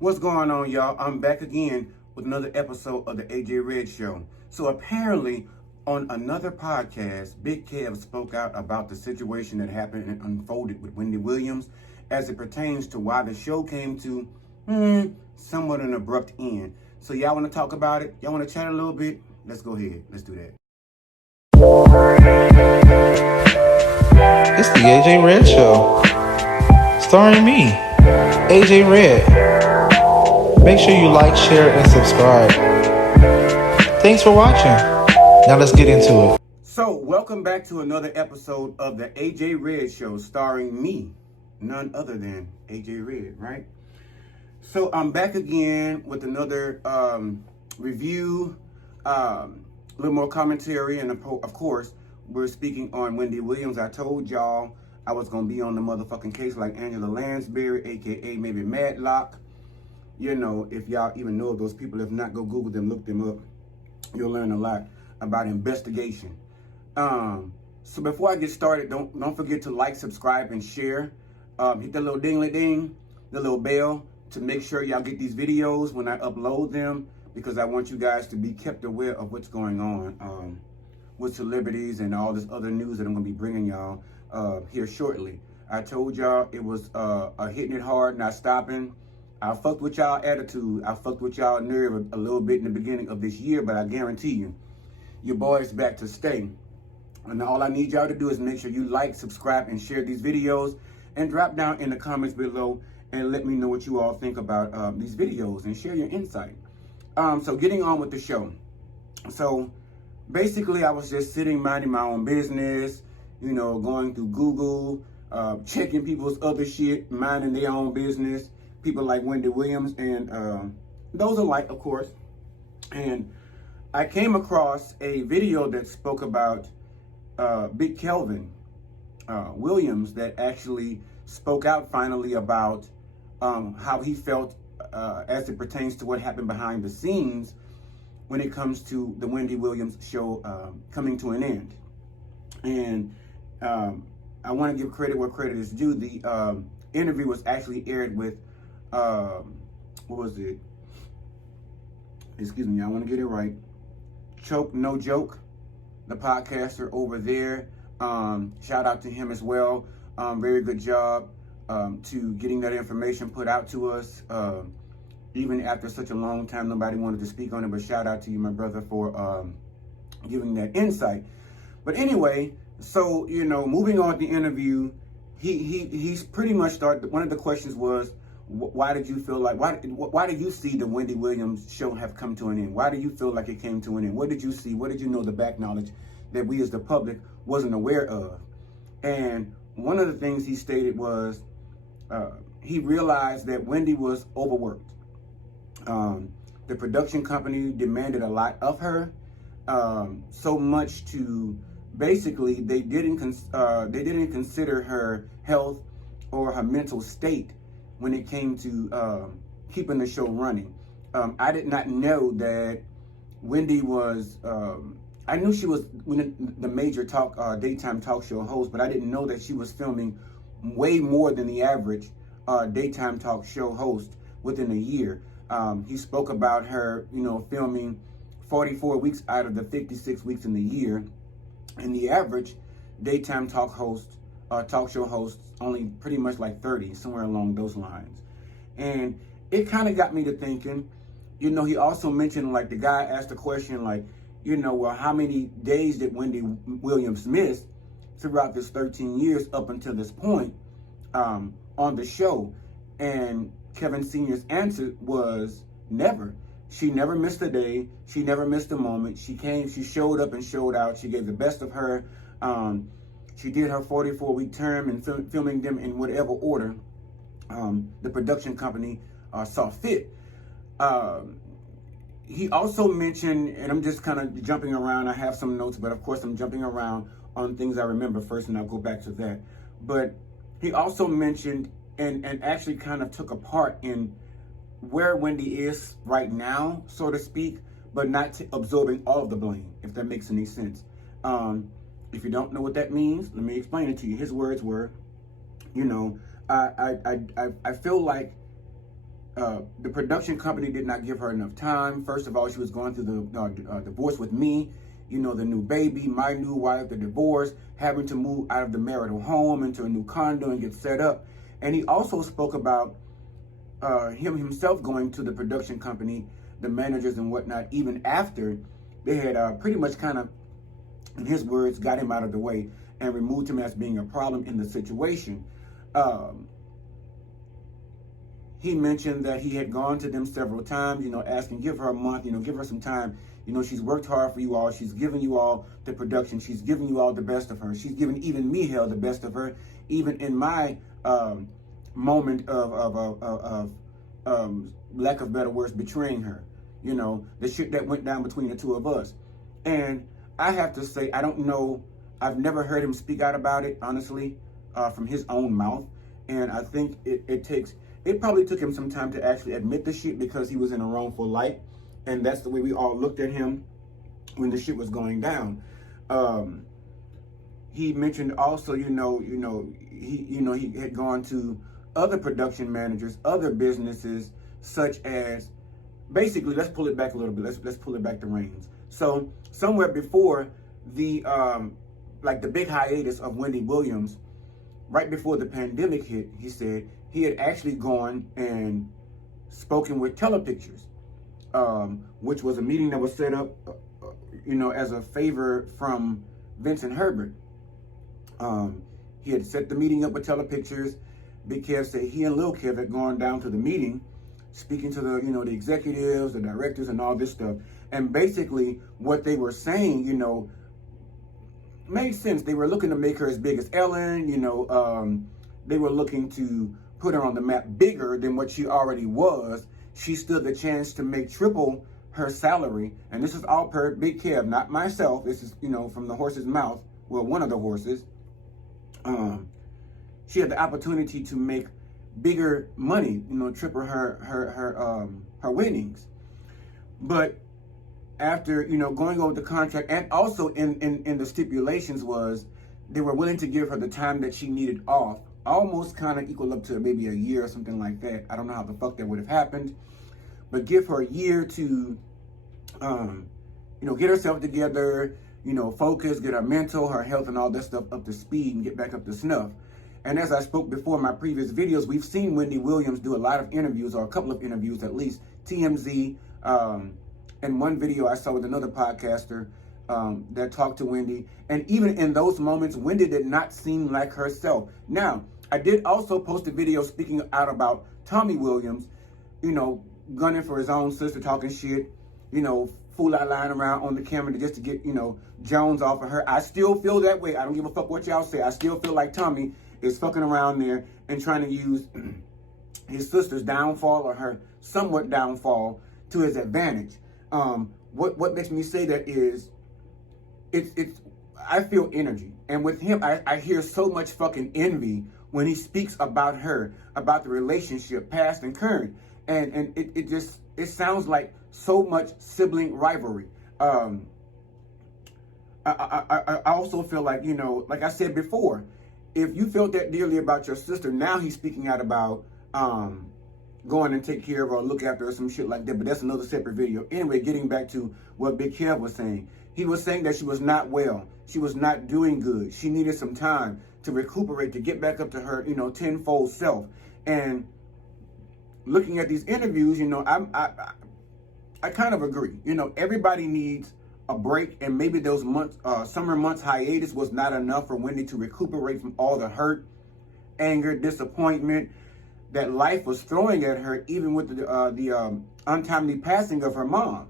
What's going on, y'all? I'm back again with another episode of the AJ Red Show. So apparently, on another podcast, Big Kev spoke out about the situation that happened and unfolded with Wendy Williams as it pertains to why the show came to somewhat an abrupt end. So y'all want to talk about it? Y'all want to chat a little bit? Let's go ahead. Let's do that. It's the AJ Red Show, starring me, AJ Red. Make sure you like, share, and subscribe. Thanks for watching. Now let's get into it. So, welcome back to another episode of the AJ Red Show, starring me, none other than AJ Red, right? So, I'm back again with another review, a little more commentary, and of course, we're speaking on Wendy Williams. I told y'all I was going to be on the motherfucking case like Angela Lansbury, aka maybe Madlock. You know, if y'all even know of those people. If not, go Google them, look them up. You'll learn a lot about investigation. So before I get started, don't forget to like, subscribe, and share. Hit the little ding-a-ding, the little bell, to make sure y'all get these videos when I upload them, because I want you guys to be kept aware of what's going on with celebrities and all this other news that I'm going to be bringing y'all here shortly. I told y'all it was a hitting it hard, not stopping. I fucked with y'all attitude. I fucked with y'all nerve a little bit in the beginning of this year, but I guarantee you, your boy's back to stay. And all I need y'all to do is make sure you like, subscribe, and share these videos, and drop down in the comments below and let me know what you all think about these videos and share your insight. So getting on with the show. So basically, I was just sitting minding my own business, you know, going through Google, checking people's other shit, minding their own business. People like Wendy Williams and those alike, of course. And I came across a video that spoke about Big Kelvin Williams, that actually spoke out finally about how he felt as it pertains to what happened behind the scenes when it comes to the Wendy Williams show coming to an end. And I want to give credit where credit is due. The interview was actually aired with what was it? Excuse me, I want to get it right. Choke No Joke, the podcaster over there. Shout out to him as well. Very good job to getting that information put out to us. Even after such a long time, nobody wanted to speak on it, but shout out to you, my brother, for giving that insight. But anyway, so, you know, moving on with the interview, he's pretty much started. One of the questions was, why did you feel like, why did you see the Wendy Williams show have come to an end? Why do you feel like it came to an end? What did you see? What did you know, the back knowledge that we as the public wasn't aware of? And one of the things he stated was he realized that Wendy was overworked. The production company demanded a lot of her, so much to basically they didn't consider her health or her mental state when it came to keeping the show running. I did not know that Wendy was, I knew she was the major daytime talk show host, but I didn't know that she was filming way more than the average daytime talk show host within a year. He spoke about her, you know, filming 44 weeks out of the 56 weeks in the year, and the average daytime talk show hosts only pretty much like 30, somewhere along those lines. And it kind of got me to thinking, you know, he also mentioned, like, the guy asked a question like, you know, well, how many days did Wendy Williams miss throughout this 13 years up until this point on the show? And Kevin Sr.'s answer was never. She never missed a day. She never missed a moment. She came, she showed up and showed out. She gave the best of her. She did her 44-week term and filming them in whatever order the production company saw fit. He also mentioned, and I'm just kind of jumping around. I have some notes, but of course I'm jumping around on things I remember first, and I'll go back to that. But he also mentioned and actually kind of took a part in where Wendy is right now, so to speak, but not absorbing all of the blame, if that makes any sense. If you don't know what that means, let me explain it to you. His words were, you know, I feel like The production company did not give her enough time. First of all, she was going through the divorce with me, you know, the new baby, my new wife, the divorce, having to move out of the marital home into a new condo and get set up. And he also spoke about himself going to the production company, the managers and whatnot, even after they had pretty much kind of, in his words, got him out of the way and removed him as being a problem in the situation. He mentioned that he had gone to them several times, you know, asking, give her a month, you know, give her some time. You know, she's worked hard for you all. She's given you all the production. She's given you all the best of her. She's given even me, hell, the best of her, even in my moment of lack of better words, betraying her. You know, the shit that went down between the two of us. And I have to say, I don't know, I've never heard him speak out about it, honestly, from his own mouth. And I think it probably took him some time to actually admit the shit because he was in a wrongful light. And that's the way we all looked at him when the shit was going down. He mentioned also, he had gone to other production managers, other businesses, such as, basically, let's pull it back a little bit. Let's pull it back the reins. So somewhere before the big hiatus of Wendy Williams, right before the pandemic hit, he said he had actually gone and spoken with Telepictures, which was a meeting that was set up, as a favor from Vincent Herbert. He had set the meeting up with Telepictures. Big Kev said he and Lil Kev had gone down to the meeting, speaking to the executives, the directors, and all this stuff. And basically, what they were saying, made sense. They were looking to make her as big as Ellen. They were looking to put her on the map bigger than what she already was. She stood the chance to make triple her salary. And this is all per Big Kev, not myself. This is, from the horse's mouth. Well, one of the horses. She had the opportunity to make bigger money, triple her winnings. But after, going over the contract, and also in the stipulations was they were willing to give her the time that she needed off, almost kind of equal up to maybe a year or something like that. I don't know how the fuck that would have happened, but give her a year to, get herself together, focus, get her mental, her health, and all that stuff up to speed and get back up to snuff. And as I spoke before in my previous videos, we've seen Wendy Williams do a lot of interviews, or a couple of interviews at least, TMZ, and one video I saw with another podcaster that talked to Wendy. And even in those moments, Wendy did not seem like herself. Now, I did also post a video speaking out about Tommy Williams, gunning for his own sister, talking shit, fool-out lying around on the camera just to get, Jones off of her. I still feel that way. I don't give a fuck what y'all say. I still feel like Tommy is fucking around there and trying to use his sister's downfall, or her somewhat downfall, to his advantage. What makes me say that is, I feel energy. And with him, I hear so much fucking envy when he speaks about her, about the relationship, past and current. And it sounds like so much sibling rivalry. I also feel like, like I said before, if you felt that dearly about your sister, now he's speaking out about going and take care of her or look after her, some shit like that. But that's another separate video. Anyway, getting back to what Big Kev was saying. He was saying that she was not well. She was not doing good. She needed some time to recuperate, to get back up to her, tenfold self. And looking at these interviews, I kind of agree. Everybody needs a break, and maybe those months, summer months hiatus was not enough for Wendy to recuperate from all the hurt, anger, disappointment that life was throwing at her, even with the untimely passing of her mom.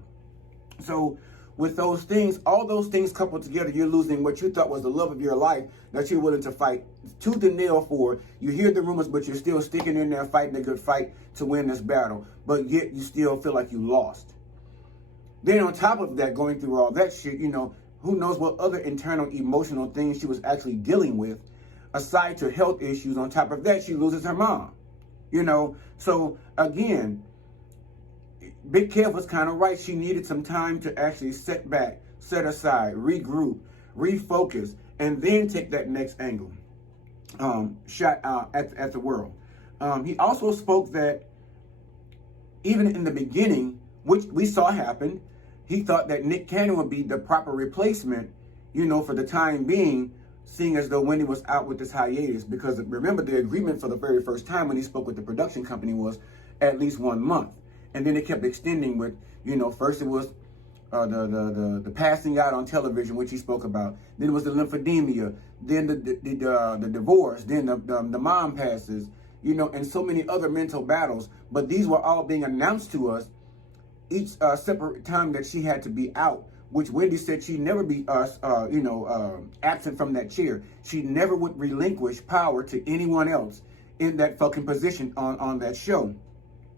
So with those things, all those things coupled together, you're losing what you thought was the love of your life, that you're willing to fight tooth and nail for. You hear the rumors, but you're still sticking in there fighting a good fight to win this battle. But yet you still feel like you lost. Then on top of that, going through all that shit, who knows what other internal emotional things she was actually dealing with, aside to health issues. On top of that, she loses her mom. So again, Big Kev was kind of right. She needed some time to actually set back, set aside, regroup, refocus, and then take that next angle shot at the world. He also spoke that even in the beginning, which we saw happen, he thought that Nick Cannon would be the proper replacement, you know, for the time being, seeing as though Wendy was out with this hiatus. Because remember, the agreement for the very first time when he spoke with the production company was at least 1 month. And then it kept extending with, you know, first it was the passing out on television, which he spoke about. Then it was the lymphedema, then the divorce, then the mom passes, you know, and so many other mental battles. But these were all being announced to us each separate time that she had to be out, which Wendy said she'd never be absent from that chair. She never would relinquish power to anyone else in that fucking position on that show.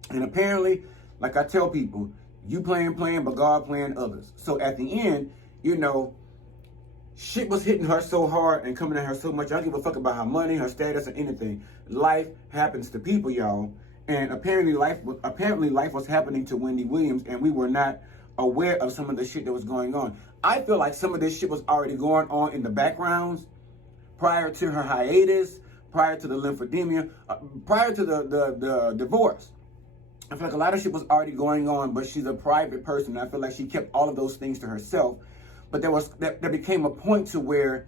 And apparently, like I tell people, you playing, but God playing others. So at the end, you know, shit was hitting her so hard and coming at her so much. I don't give a fuck about her money, her status, or anything. Life happens to people, y'all. And apparently life was happening to Wendy Williams, and we were not aware of some of the shit that was going on. I feel like some of this shit was already going on in the backgrounds prior to her hiatus, prior to the lymphedema, prior to the divorce. I feel like a lot of shit was already going on, but she's a private person. I feel like she kept all of those things to herself. But there became a point to where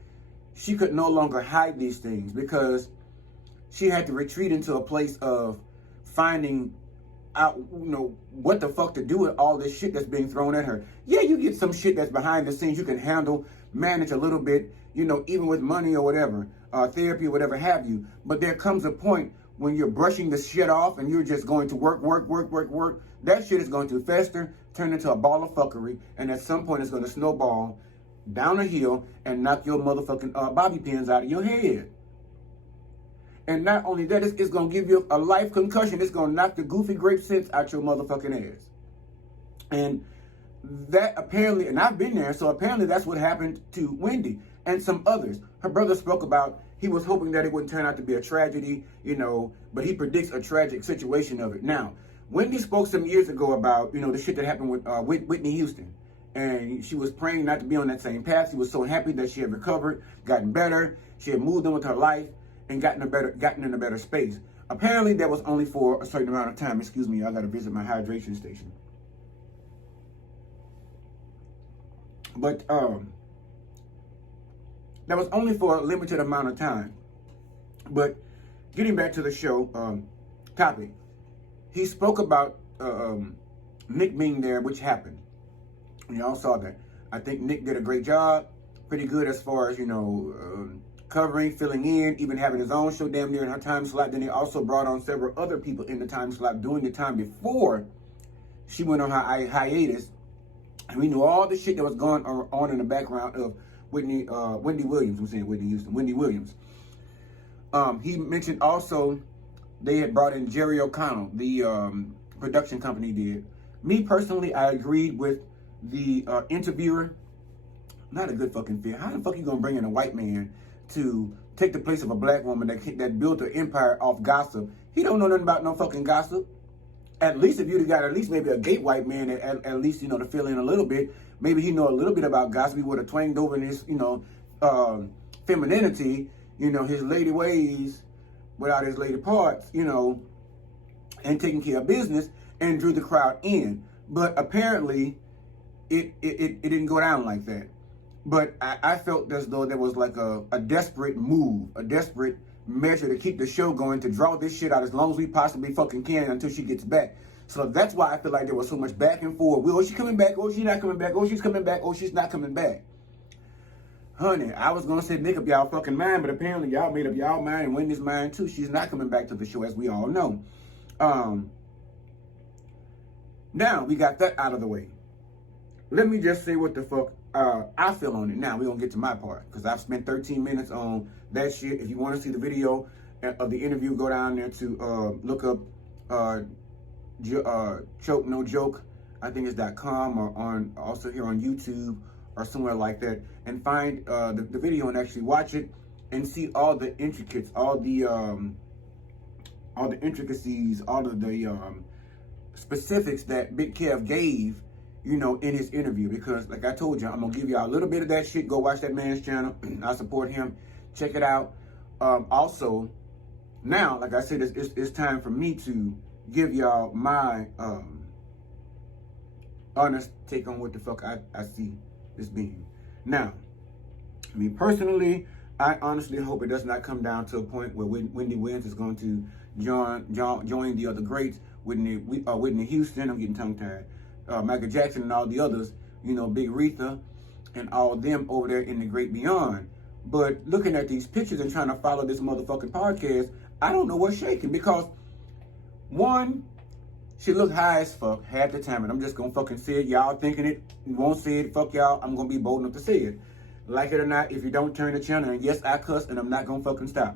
she could no longer hide these things, because she had to retreat into a place of finding out, you know, what the fuck to do with all this shit that's being thrown at her. Yeah, you get some shit that's behind the scenes you can handle, manage a little bit, you know, even with money or whatever, therapy or whatever have you. But there comes a point when you're brushing the shit off and you're just going to work, that shit is going to fester, turn into a ball of fuckery, and at some point it's going to snowball down a hill and knock your motherfucking bobby pins out of your head. And not only that, it's going to give you a life concussion. It's going to knock the goofy grape sense out your motherfucking ass. And that apparently, and I've been there, so apparently that's what happened to Wendy and some others. Her brother spoke about he was hoping that it wouldn't turn out to be a tragedy, you know, but he predicts a tragic situation of it. Now, Wendy spoke some years ago about, you know, the shit that happened with Whitney Houston. And she was praying not to be on that same path. She was so happy that she had recovered, gotten better. She had moved on with her life and gotten in a better space. Apparently, that was only for a certain amount of time. Excuse me, I got to visit my hydration station. But that was only for a limited amount of time. But getting back to the show topic, he spoke about Nick being there, which happened. Y'all saw that. I think Nick did a great job, pretty good as far as, you know, covering, filling in, even having his own show damn near in her time slot. Then he also brought on several other people in the time slot during the time before she went on her hiatus. And we knew all the shit that was going on in the background of Wendy Williams. I'm saying Whitney Houston. Wendy Williams. He mentioned also they had brought in Jerry O'Connell, the production company did. Me personally, I agreed with the interviewer. Not a good fucking fit. How the fuck you gonna bring in a white man to take the place of a black woman that built an empire off gossip? He don't know nothing about no fucking gossip. At least if you'd have got at least maybe a gay white man at least, you know, to fill in a little bit. Maybe he know a little bit about gossip. He would have twanged over in his, you know, femininity, you know, his lady ways without his lady parts, you know, and taking care of business and drew the crowd in. But apparently it didn't go down like that. But I felt as though there was like a desperate move, a desperate measure to keep the show going, to draw this shit out as long as we possibly fucking can until she gets back. So that's why I feel like there was so much back and forth. Oh, she's coming back. Oh, she's not coming back. Oh, she's coming back. Oh, she's not coming back. Honey, I was going to say make up y'all fucking mind, but apparently y'all made up y'all mind and Wendy's mind too. She's not coming back to the show, as we all know. Now we got that out of the way. Let me just say what the fuck I feel on it. Now we're going to get to my part, because I've spent 13 minutes on that shit. If you want to see the video of the interview, go down there to look up Choke No Joke, I think it's .com, or on also here on YouTube or somewhere like that, and find the video and actually watch it and see all the intricacies, all of the specifics that Big Kev gave, you know, in his interview. Because like I told you, I'm gonna give you a little bit of that shit. Go watch that man's channel. I support him. Check it out. Also, now, like I said, it's time for me to give y'all my honest take on what the fuck I see this being. Now, me personally, I honestly hope it does not come down to a point where Wendy Williams is going to join the other greats, Whitney Houston, I'm getting tongue-tied, Michael Jackson and all the others, you know, Big Aretha and all them over there in the great beyond. But looking at these pictures and trying to follow this motherfucking podcast, I don't know what's shaking, because one, she looked high as fuck half the time, and I'm just gonna fucking say it. Y'all thinking it, you won't say it, fuck y'all, I'm gonna be bold enough to say it. Like it or not, if you don't turn the channel, and yes, I cuss, and I'm not gonna fucking stop.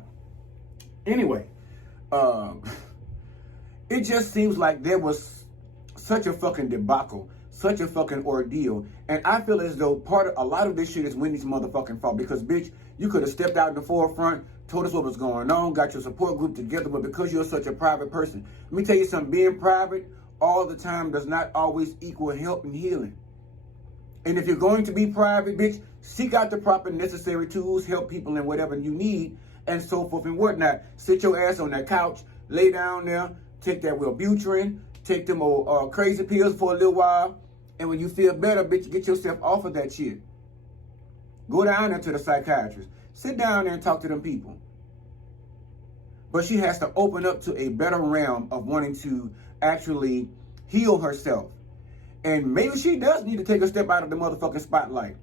Anyway, it just seems like there was such a fucking debacle, such a fucking ordeal, and I feel as though a lot of this shit is Wendy's motherfucking fault, because bitch, you could have stepped out in the forefront, told us what was going on, got your support group together, but because you're such a private person, let me tell you something, being private all the time does not always equal help and healing. And if you're going to be private, bitch, seek out the proper necessary tools, help people in whatever you need, and so forth and whatnot. Sit your ass on that couch, lay down there, take that Wellbutrin, take them old crazy pills for a little while, and when you feel better, bitch, get yourself off of that shit. Go down there to the psychiatrist. Sit down there and talk to them people. But she has to open up to a better realm of wanting to actually heal herself. And maybe she does need to take a step out of the motherfucking spotlight.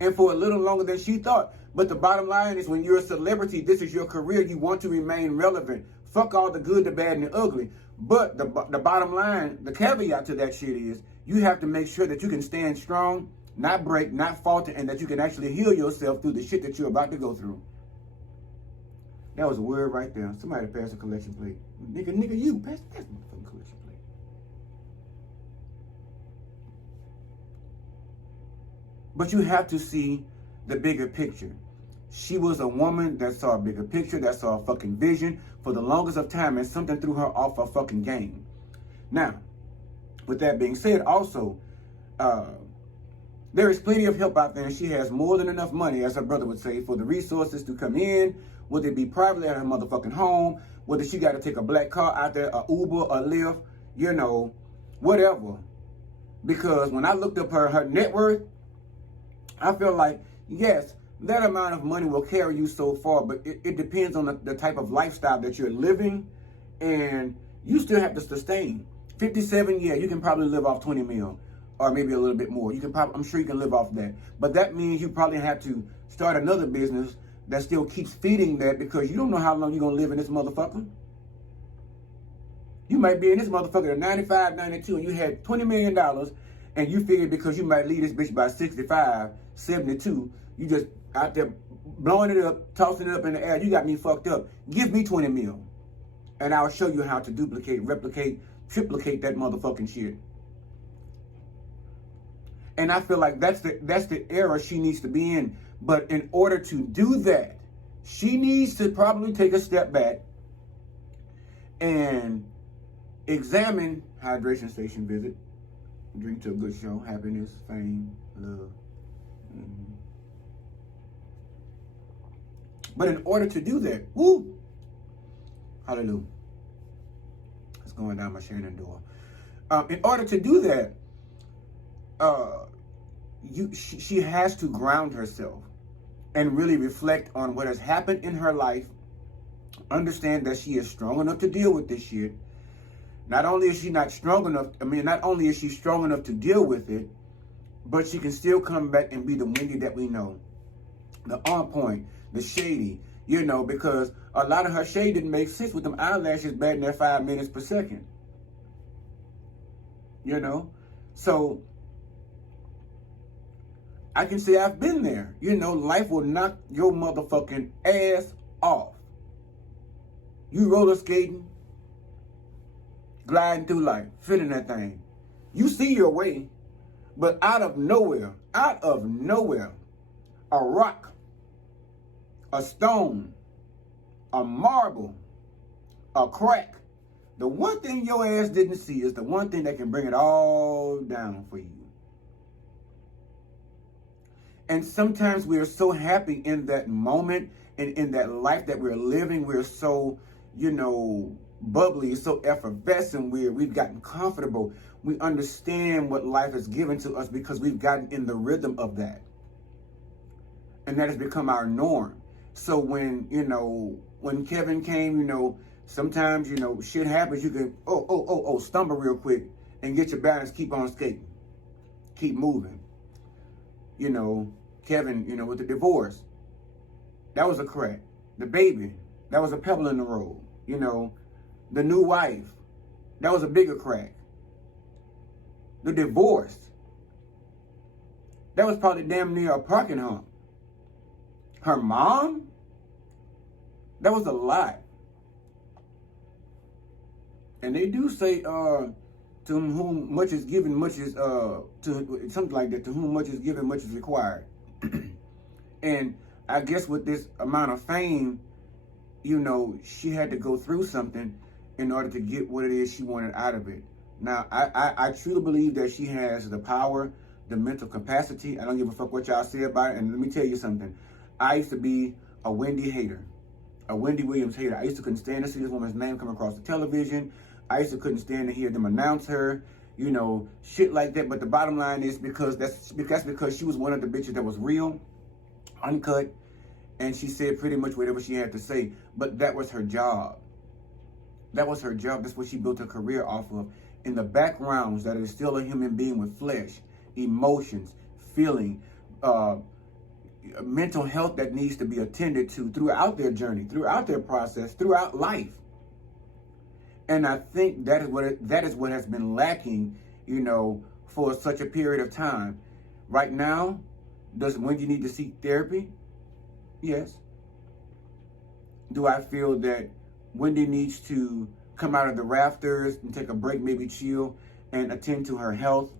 And for a little longer than she thought. But the bottom line is, when you're a celebrity, this is your career, you want to remain relevant. Fuck all the good, the bad, and the ugly. But the bottom line, the caveat to that shit is, you have to make sure that you can stand strong, not break, not falter, and that you can actually heal yourself through the shit that you're about to go through. That was a word right there. Somebody pass the collection plate. Nigga, you pass the motherfucking collection plate. But you have to see the bigger picture. She was a woman that saw a bigger picture, that saw a fucking vision for the longest of time, and something threw her off her fucking game. Now, with that being said, also, there is plenty of help out there, and she has more than enough money, as her brother would say, for the resources to come in, whether it be privately at her motherfucking home, whether she got to take a black car out there, a Uber, a Lyft, you know, whatever. Because when I looked up her net worth, I feel like, yes, that amount of money will carry you so far, but it depends on the type of lifestyle that you're living, and you still have to sustain. 57, yeah, you can probably live off 20 mil, or maybe a little bit more. I'm sure you can live off that. But that means you probably have to start another business that still keeps feeding that, because you don't know how long you're going to live in this motherfucker. You might be in this motherfucker at 95, 92, and you had $20 million, and you figured because you might leave this bitch by 65, 72, you just out there blowing it up, tossing it up in the air. You got me fucked up. Give me 20 mil, and I'll show you how to duplicate, replicate, triplicate that motherfucking shit. And I feel like that's the era she needs to be in. But in order to do that, she needs to probably take a step back and examine hydration station visit, drink to a good show, happiness, fame, love. Mm-hmm. But in order to do that, woo, hallelujah. It's going down my Shannon door. In order to do that, she has to ground herself and really reflect on what has happened in her life. Understand that she is strong enough to deal with this shit. Not only is she strong enough to deal with it, but she can still come back and be the Wendy that we know. The on point, the shady, you know, because a lot of her shade didn't make sense with them eyelashes batting their 5 minutes per second. You know? So I can say I've been there. You know, life will knock your motherfucking ass off. You roller skating, gliding through life, feeling that thing. You see your way, but out of nowhere, a rock, a stone, a marble, a crack. The one thing your ass didn't see is the one thing that can bring it all down for you. And sometimes we are so happy in that moment and in that life that we're living. We're so, you know, bubbly, it's so effervescent. We've gotten comfortable. We understand what life has given to us because we've gotten in the rhythm of that. And that has become our norm. So when, when Kelvin came, sometimes, shit happens. You can, stumble real quick and get your balance, keep on skating, keep moving. Kelvin, with the divorce, that was a crack. The baby, that was a pebble in the road. The new wife, that was a bigger crack. The divorce, that was probably damn near a parking hump. Her mom, that was a lot. And they do say, to whom much is given, much is, to something like that, to whom much is given, much is required. And I guess with this amount of fame, she had to go through something in order to get what it is she wanted out of it. Now, I truly believe that she has the power, the mental capacity. I don't give a fuck what y'all say about it. And let me tell you something. I used to be a Wendy hater, a Wendy Williams hater. I used to couldn't stand to see this woman's name come across the television. I used to couldn't stand to hear them announce her, shit like that. But the bottom line is that's because she was one of the bitches that was real, uncut, and she said pretty much whatever she had to say. But that was her job. That was her job. That's what she built her career off of. In the backgrounds, that is still a human being with flesh, emotions, feeling, mental health that needs to be attended to throughout their journey, throughout their process, throughout life. And I think that is what has been lacking, for such a period of time. Right now, does Wendy need to seek therapy? Yes. Do I feel that Wendy needs to come out of the rafters and take a break, maybe chill, and attend to her health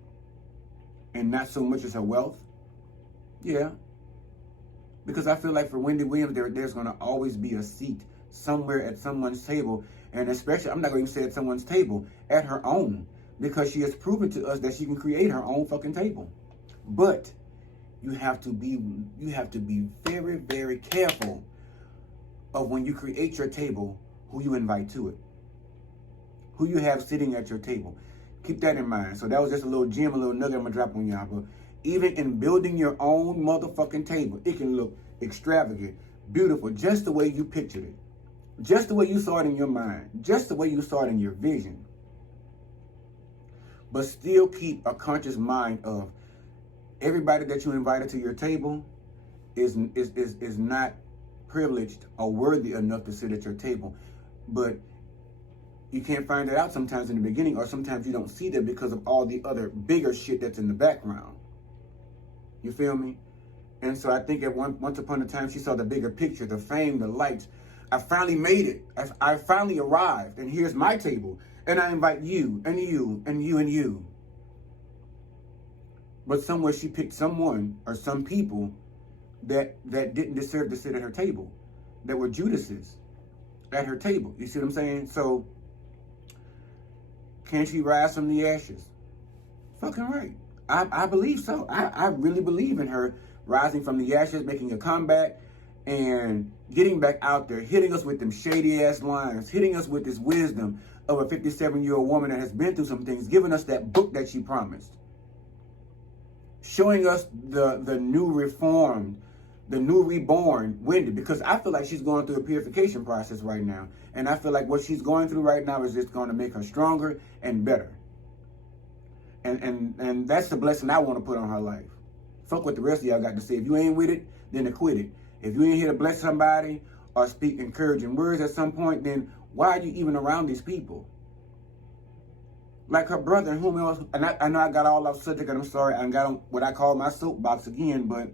and not so much as her wealth? Yeah. Because I feel like for Wendy Williams, there's going to always be a seat somewhere at someone's table. And especially, I'm not going to say at someone's table, at her own. Because she has proven to us that she can create her own fucking table. But you have to be very, very careful of when you create your table, who you invite to it. Who you have sitting at your table. Keep that in mind. So that was just a little gem, a little nugget I'm going to drop on y'all. But even in building your own motherfucking table, it can look extravagant, beautiful, just the way you pictured it. Just the way you saw it in your mind. Just the way you saw it in your vision. But still keep a conscious mind of everybody that you invited to your table is not privileged or worthy enough to sit at your table. But you can't find that out sometimes in the beginning, or sometimes you don't see that because of all the other bigger shit that's in the background. You feel me? And so I think at once upon a time, she saw the bigger picture, the fame, the lights. I finally made it. I finally arrived, and here's my table. And I invite you, and you, and you, and you. But somewhere she picked someone or some people that didn't deserve to sit at her table, that were Judases at her table. You see what I'm saying? So, can she rise from the ashes? Fucking right. I believe so. I really believe in her rising from the ashes, making a comeback, and getting back out there, hitting us with them shady ass lines, hitting us with this wisdom of a 57-year-old woman that has been through some things, giving us that book that she promised, showing us the new reformed, the new reborn Wendy, because I feel like she's going through a purification process right now. And I feel like what she's going through right now is just going to make her stronger and better. And that's the blessing I want to put on her life. Fuck what the rest of y'all got to say. If you ain't with it, then quit it. If you ain't here to bless somebody or speak encouraging words at some point, then why are you even around these people? Like her brother and whom else. And I know I got all off subject, and I'm sorry. I got on what I call my soapbox again, but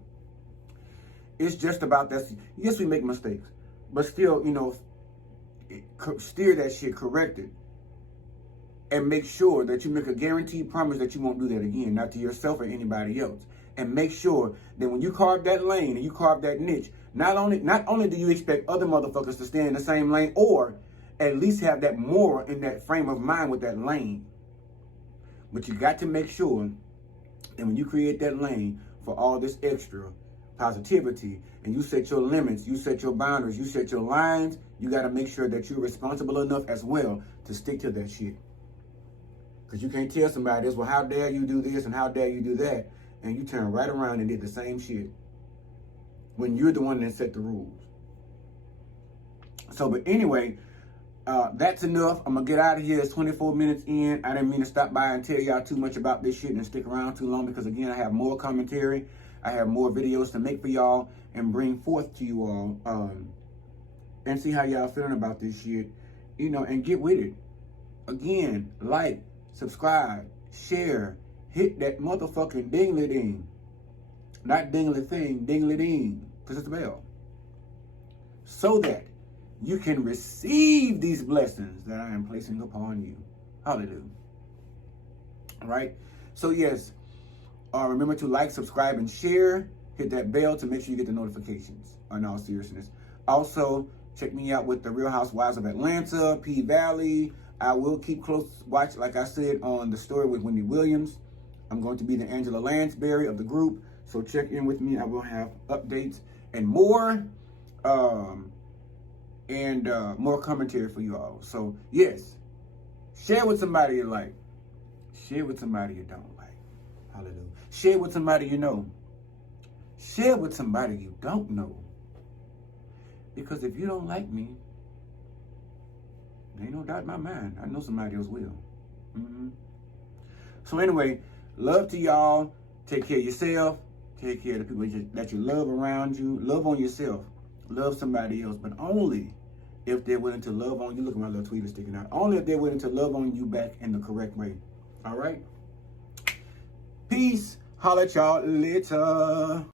it's just about that. Yes, we make mistakes, but still, steer that shit, correct it, and make sure that you make a guaranteed promise that you won't do that again, not to yourself or anybody else. And make sure that when you carve that lane and you carve that niche, not only do you expect other motherfuckers to stay in the same lane, or at least have that moral in that frame of mind with that lane, but you got to make sure that when you create that lane for all this extra, positivity, and you set your limits, you set your boundaries, you set your lines, you got to make sure that you're responsible enough as well to stick to that shit. Because you can't tell somebody this, well, how dare you do this and how dare you do that, and you turn right around and did the same shit when you're the one that set the rules. So, but anyway, that's enough. I'm going to get out of here. It's 24 minutes in. I didn't mean to stop by and tell y'all too much about this shit and stick around too long because, again, I have more commentary. I have more videos to make for y'all and bring forth to you all and see how y'all feeling about this shit, you know, and get with it. Again, like, subscribe, share, hit that motherfucking ding-a-ding. Not ding-a-thing, ding-a-ding, because it's a bell. So that you can receive these blessings that I am placing upon you. Hallelujah. All right? So, yes, remember to like, subscribe, and share. Hit that bell to make sure you get the notifications, in all seriousness. Also, check me out with the Real Housewives of Atlanta, P-Valley. I will keep close watch, like I said, on the story with Wendy Williams. I'm going to be the Angela Lansbury of the group. So check in with me. I will have updates and more. More commentary for you all. So, yes, share with somebody you like. Share with somebody you don't like. Hallelujah. Share with somebody you know. Share with somebody you don't know. Because if you don't like me, there ain't no doubt in my mind. I know somebody else will. So anyway, love to y'all. Take care of yourself. Take care of the people that you love around you. Love on yourself. Love somebody else, but only if they're willing to love on you. Look at my little tweeter sticking out. Only if they're willing to love on you back in the correct way. All right? Peace. Holla at y'all later.